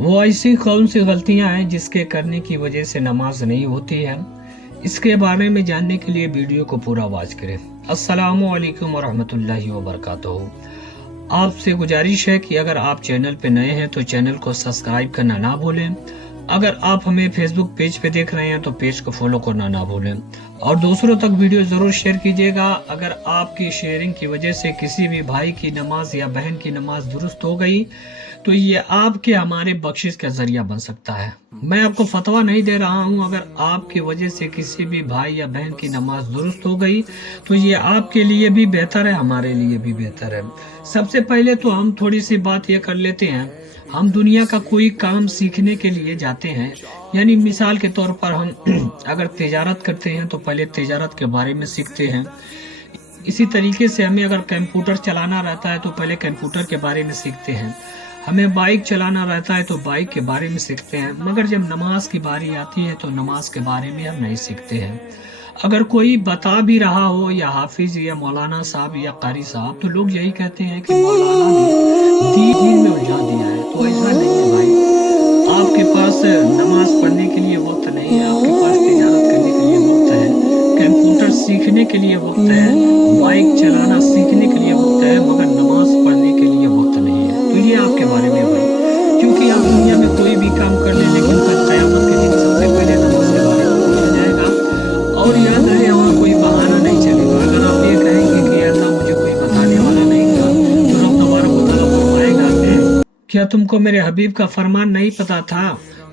वो ऐसी कौन सी गलतियां हैं जिसके करने की वजह से नमाज नहीं होती है, इसके बारे में जानने के लिए वीडियो को पूरा वॉच करें। अस्सलामु अलैकुम वरहमतुल्लाहि वबरकातुहू। आपसे गुजारिश है कि अगर आप चैनल पे नए हैं तो चैनल को सब्सक्राइब करना ना भूलें। अगर आप हमें फेसबुक पेज पे देख रहे हैं तो पेज को फॉलो करना ना भूलें और दूसरों तक वीडियो जरूर शेयर कीजिएगा। अगर आपकी शेयरिंग की वजह से किसी भी भाई की नमाज या बहन की नमाज दुरुस्त हो गई तो ये आपके हमारे बख्शिश का जरिया बन सकता है। मैं आपको फतवा नहीं दे रहा हूँ। अगर आपकी वजह से किसी भी भाई या बहन की नमाज दुरुस्त हो गई तो ये आपके लिए भी बेहतर है, हमारे लिए भी बेहतर है। सबसे पहले तो हम थोड़ी सी बात ये कर लेते हैं। हम दुनिया का कोई काम सीखने के लिए जाते हैं, यानी मिसाल के तौर पर हम अगर तिजारत करते हैं तो पहले तिजारत के बारे में सीखते हैं। इसी तरीके से हमें अगर कंप्यूटर चलाना रहता है तो पहले कंप्यूटर के बारे में सीखते हैं। हमें बाइक चलाना रहता है तो बाइक के बारे में सीखते हैं। मगर जब नमाज की बारी आती है तो नमाज के बारे में हम नहीं सीखते हैं। अगर कोई बता भी रहा हो, या हाफिज या मौलाना साहब या कारी साहब, तो लोग यही कहते हैं कि मौलाना ने दीन में उलझा दिया है। तो ऐसा नहीं है भाई। आपके पास नमाज पढ़ने के लिए वक्त नहीं है, आपके पास तिजारत करने के लिए वक्त है, कंप्यूटर सीखने के लिए वक्त है, बाइक चलाना सीखने के लिए वक्त है, मगर नमाज पढ़ने के लिए वक्त नहीं है। तो ये आपके बारे में भाई, क्योंकि आप दुनिया में कोई भी काम कर ले लेकिन कल क़यामत के दिन सबसे पहले नमाज के बारे में पूछा जाएगा। और याद रहे, वहाँ कोई बहाना नहीं चलेगा। अगर आप ये कहेंगे कि ऐसा मुझे कोई बताने वाला नहीं था तो रब तबारक व तआला फरमाएगा, क्या तुमको मेरे हबीब का फरमान नहीं पता था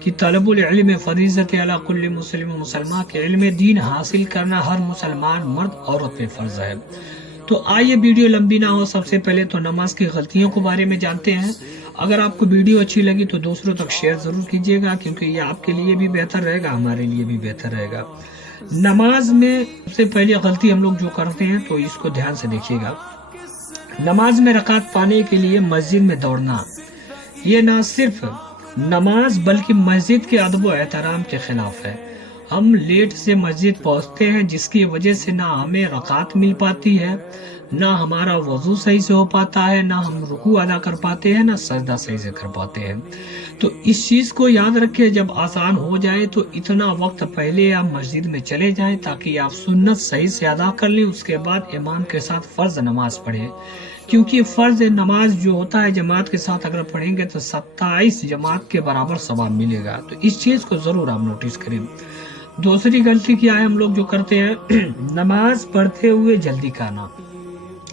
कि तलबुल इल्म फरीज़त अला कुल्ली मुस्लिम मुसलमान, के इल्म दीन हासिल करना हर मुसलमान मर्द औरत पे फर्ज है। तो आइए वीडियो लंबी ना हो, सबसे पहले तो नमाज की गलतियों के बारे में जानते हैं। अगर आपको वीडियो अच्छी लगी तो दूसरों तक शेयर जरूर कीजिएगा, क्योंकि ये आपके लिए भी बेहतर रहेगा, हमारे लिए भी बेहतर रहेगा। नमाज में सबसे पहले गलती हम लोग जो करते हैं तो इसको ध्यान से देखिएगा। नमाज में रकात पाने के लिए मस्जिद में दौड़ना, ये ना सिर्फ नमाज बल्कि मस्जिद के अदब व एहतराम के खिलाफ है। हम लेट से मस्जिद पहुंचते हैं, जिसकी वजह से ना हमें रकात मिल पाती है, ना हमारा वजू सही से हो पाता है, ना हम रुकू अदा कर पाते हैं, ना सजदा सही से कर पाते हैं। तो इस चीज को याद रखिए, जब आसान हो जाए तो इतना वक्त पहले आप मस्जिद में चले जाएं ताकि आप सुन्नत सही से अदा कर लें। उसके बाद इमाम के साथ फर्ज नमाज पढ़ें, क्योंकि फर्ज नमाज जो होता है जमात के साथ अगर पढ़ेंगे तो 27 जमात के बराबर सवाब मिलेगा। तो इस चीज को जरूर आप नोटिस करें। दूसरी गलती क्या है हम लोग जो करते हैं, नमाज पढ़ते हुए जल्दी खाना।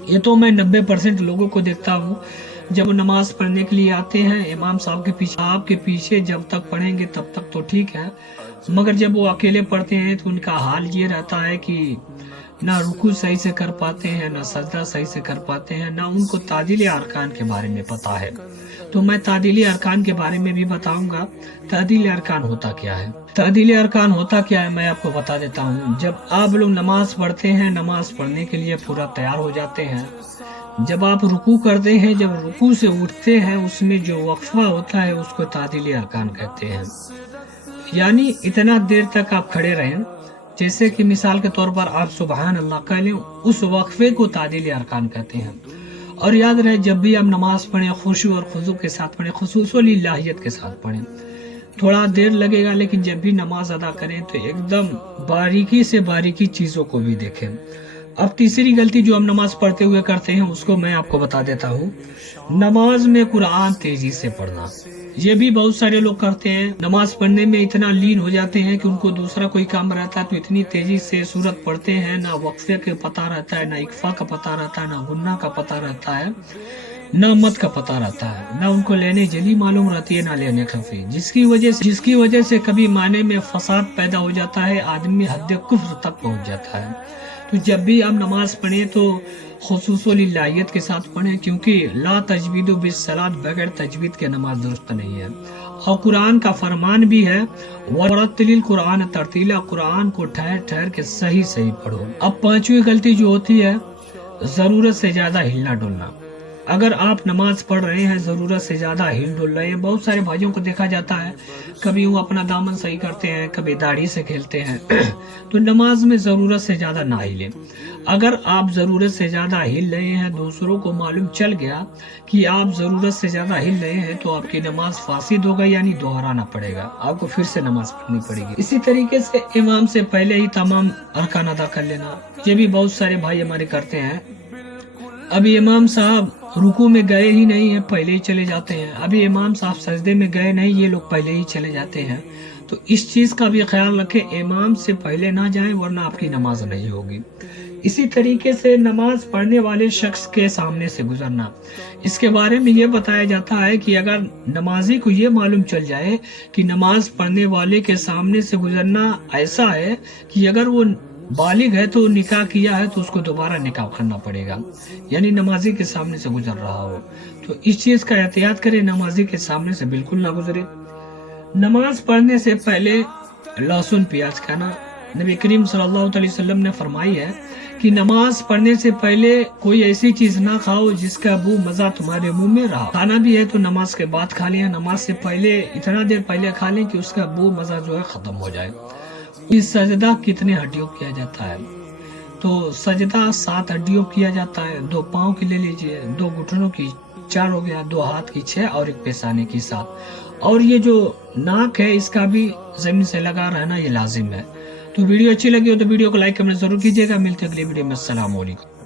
ये तो मैं 90% लोगों को देखता हूँ, जब नमाज पढ़ने के लिए आते हैं इमाम साहब के पीछे, आपके पीछे जब तक पढ़ेंगे तब तक तो ठीक है, मगर जब वो अकेले पढ़ते हैं तो उनका हाल ये रहता है कि ना रुकू सही से कर पाते हैं, ना सजदा सही से कर पाते हैं, ना उनको तादील अरकान के बारे में पता है। तो मैं तादील अरकान के बारे में भी बताऊंगा। तादील अरकान होता क्या है? तादील अरकान होता क्या है मैं आपको बता देता हूँ। जब आप लोग नमाज पढ़ते हैं, नमाज पढ़ने के लिए पूरा तैयार हो जाते हैं, जब आप रुकू करते हैं, जब रुकू से उठते हैं, उसमें जो वक्फा होता है उसको तादील अरकान कहते हैं। यानी इतना देर तक आप खड़े रहें, जैसे कि मिसाल के तौर पर आप सुबहान अल्लाह कह लें, उस वक्फे को तादील अरकान कहते हैं। और याद रहे, जब भी आप नमाज पढ़ें खुशू और खुजू के साथ पढ़ें, खुसूस व लिल्लाहियत के साथ पढ़ें। थोड़ा देर लगेगा, लेकिन जब भी नमाज अदा करें तो एकदम बारीकी से बारीकी चीजों को भी देखें। अब तीसरी गलती जो हम नमाज पढ़ते हुए करते हैं उसको मैं आपको बता देता हूँ। नमाज में कुरान तेजी से पढ़ना, ये भी बहुत सारे लोग करते हैं। नमाज पढ़ने में इतना लीन हो जाते हैं कि उनको दूसरा कोई काम रहता है तो इतनी तेजी से सूरत पढ़ते हैं, ना वक्फे का पता रहता है, ना इक्फा का पता रहता है, ना गुन्ना का पता रहता है, ना मत का पता रहता है, ना उनको लेने जली मालूम रहती है, ना लेने खफी, जिसकी वजह से कभी माने में फसाद पैदा हो जाता है, आदमी हद कुफ्र तक पहुंच जाता है। तो जब भी आप नमाज पढ़ें तो खुसूस लिल्लाहियत के साथ पढ़ें, क्योंकि ला तजवीदु बिस्सलात, बगैर तजवीद के नमाज दुरुस्त नहीं है। और कुरान का फरमान भी है, वरतिलिल कुरान तरतीला, कुरान को ठहर ठहर के सही सही पढ़ो। अब पांचवी गलती जो होती है, जरूरत से ज्यादा हिलना डुलना। अगर आप नमाज पढ़ रहे हैं, ज़रूरत से ज़्यादा हिल डुल रहे हैं, बहुत सारे भाइयों को देखा जाता है कभी वो अपना दामन सही करते हैं, कभी दाढ़ी से खेलते हैं तो नमाज में ज़रूरत से ज़्यादा ना हिलें। अगर आप ज़रूरत से ज़्यादा हिल रहे हैं, दूसरों को मालूम चल गया कि आप ज़रूरत से ज़्यादा हिल रहे हैं, तो आपकी नमाज फासिद हो गई, यानी दोहराना पड़ेगा, आपको फिर से नमाज पढ़नी पड़ेगी। इसी तरीके से इमाम से पहले ही तमाम अरकान अदा कर लेना, ये भी बहुत सारे भाई हमारे करते हैं। अभी इमाम साहब रुकू में गए ही नहीं है, पहले ही चले जाते हैं। अभी इमाम साहब सजदे में गए नहीं, ये लोग पहले ही चले जाते हैं। तो इस चीज का भी ख्याल रखें, इमाम से पहले ना जाएं, वरना आपकी नमाज नहीं होगी। इसी तरीके से नमाज पढ़ने वाले शख्स के सामने से गुजरना, इसके बारे में ये बताया जाता है कि अगर नमाजी को ये मालूम चल जाए कि नमाज पढ़ने वाले के सामने से गुजरना ऐसा है कि अगर वो बालिग है तो निकाह किया है तो उसको दोबारा निकाह करना पड़ेगा, यानी नमाजी के सामने से गुजर रहा हो, तो इस चीज का एहतियात करें, नमाजी के सामने से बिल्कुल ना गुजरे। नमाज पढ़ने से पहले लहसुन प्याज खाना, नबी करीम सल्लल्लाहु अलैहि वसल्लम ने फरमाई है कि नमाज पढ़ने से पहले कोई ऐसी चीज ना खाओ जिसका बू मजा तुम्हारे मुंह में रहा। खाना भी है तो नमाज के बाद खा लें, नमाज से पहले इतना देर पहले खा लें कि उसका बू मजा जो है खत्म हो जाए। इस सजदा कितने हड्डियों किया जाता है? तो सजदा 7 हड्डियों किया जाता है। 2 पाँव की ले लीजिए, 2 घुटनों की 4 हो गया, 2 हाथ की 6 और 1 पेशाने की 7। और ये जो नाक है इसका भी जमीन से लगा रहना ये लाजिम है। तो वीडियो अच्छी लगी हो तो वीडियो को लाइक कमेंट जरूर कीजिएगा। मिलते हैं अगली वीडियो में। अस्सलाम वालेकुम।